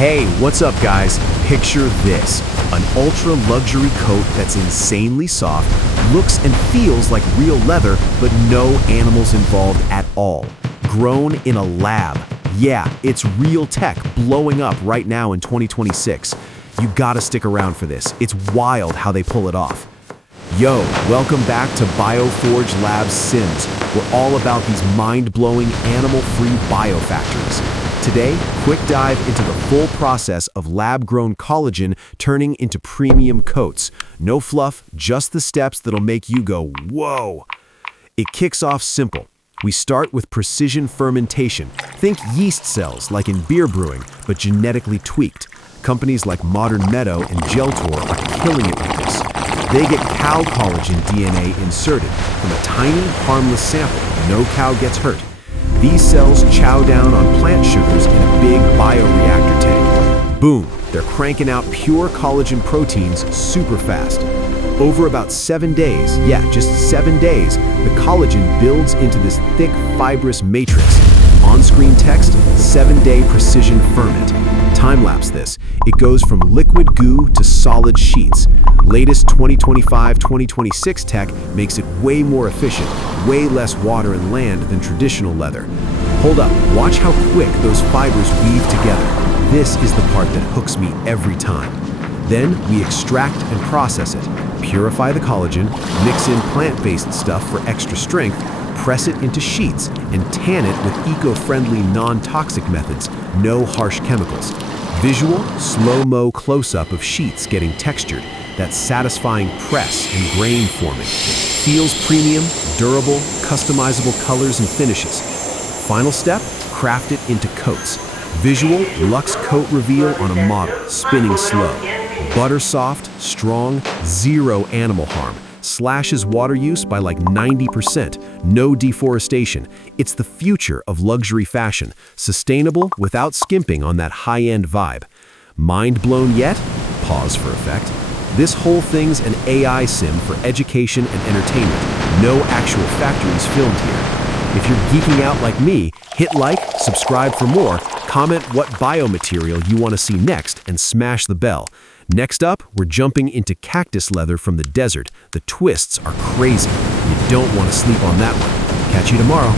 Hey, what's up guys? Picture this, an ultra luxury coat that's insanely soft, looks and feels like real leather, but no animals involved at all. Grown in a lab. Yeah, it's real tech blowing up right now in 2026. You gotta stick around for this. It's wild how they pull it off. Yo, welcome back to BioForge Labs Sims. We're all about these mind-blowing animal-free biofactories. Today, quick dive into the full process of lab-grown collagen turning into premium coats. No fluff, just the steps that'll make you go, whoa. It kicks off simple. We start with precision fermentation. Think yeast cells like in beer brewing, but genetically tweaked. Companies like Modern Meadow and Geltor are killing it with this. They get cow collagen DNA inserted from a tiny, harmless sample. No cow gets hurt. These cells chow down on plant sugars in a big bioreactor tank. Boom, they're cranking out pure collagen proteins super fast. Over about 7 days, just 7 days, the collagen builds into this thick, fibrous matrix. On-screen text, 7-day precision ferment. Time-lapse this. It goes from liquid goo to solid sheets. Latest 2025-2026 tech makes it way more efficient, way less water and land than traditional leather. Hold up, watch how quick those fibers weave together. This is the part that hooks me every time. Then we extract and process it. Purify the collagen, mix in plant-based stuff for extra strength, press it into sheets, and tan it with eco-friendly, non-toxic methods, no harsh chemicals. Visual, slow-mo close-up of sheets getting textured, that satisfying press and grain forming. Feels premium, durable, customizable colors and finishes. Final step, craft it into coats. Visual, luxe coat reveal on a model, spinning slow. Butter soft, strong, zero animal harm. Slashes water use by like 90%. No deforestation. It's the future of luxury fashion. Sustainable without skimping on that high-end vibe. Mind blown yet? Pause for effect. This whole thing's an AI sim for education and entertainment. No actual factories filmed here. If you're geeking out like me, hit like, subscribe for more, comment what biomaterial you want to see next, and smash the bell. Next up, we're jumping into cactus leather from the desert. The twists are crazy. You don't want to sleep on that one. Catch you tomorrow.